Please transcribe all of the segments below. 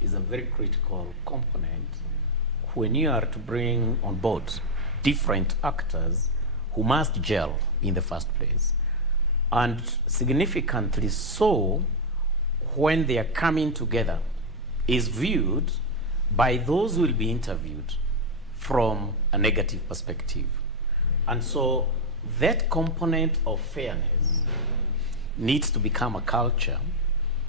is a very critical component when you are to bring on board different actors who must gel in the first place. And significantly so, when they are coming together, is viewed by those who will be interviewed from a negative perspective. And so that component of fairness needs to become a culture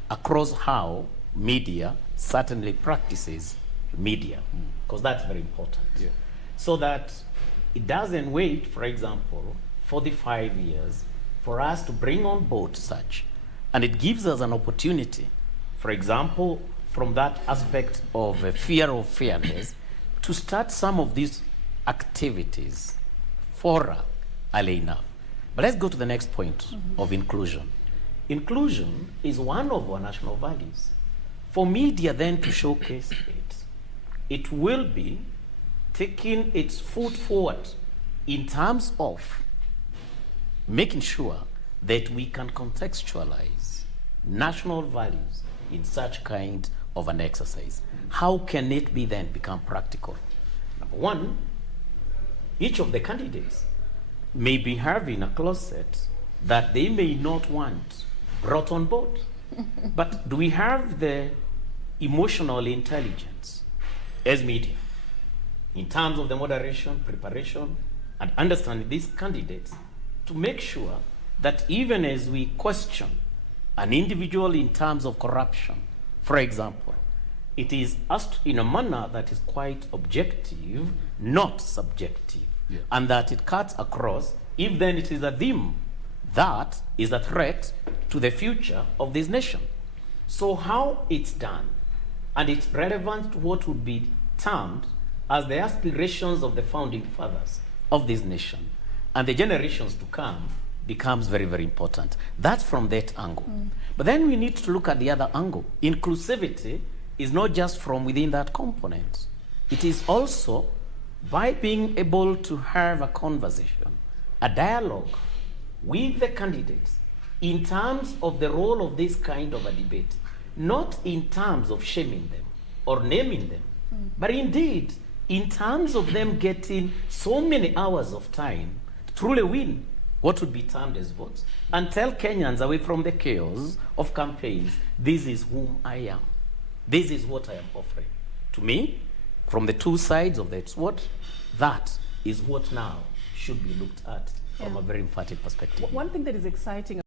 across how media certainly practices media, because that's very important. Yeah. So that it doesn't wait, for example, 45 years for us to bring on board such. And it gives us an opportunity, for example, from that aspect of a fear of fairness, to start some of these activities fora early enough. But let's go to the next point of inclusion. Inclusion is one of our national values. For media then to showcase it, it will be taking its foot forward in terms of making sure that we can contextualize national values in such kind of an exercise. How can it be then become practical? Number one, each of the candidates may be having a closet that they may not want brought on board. But do we have the emotional intelligence as media in terms of the moderation, preparation, and understanding these candidates to make sure that even as we question an individual in terms of corruption, for example, it is asked in a manner that is quite objective, not subjective, and that it cuts across, if then it is a theme that is a threat to the future of this nation. So how it's done, and it's relevant to what would be termed as the aspirations of the founding fathers of this nation and the generations to come, becomes very, very important. That's from that angle. But then we need to look at the other angle. Inclusivity is not just from within that component. It is also by being able to have a conversation, a dialogue with the candidates in terms of the role of this kind of a debate, not in terms of shaming them or naming them, but indeed in terms of them getting so many hours of time to truly win what would be termed as votes, and tell Kenyans away from the chaos of campaigns, this is whom I am. This is what I am offering. To me, from the two sides of that sword, that is what now should be looked at from a very emphatic perspective. One thing that is exciting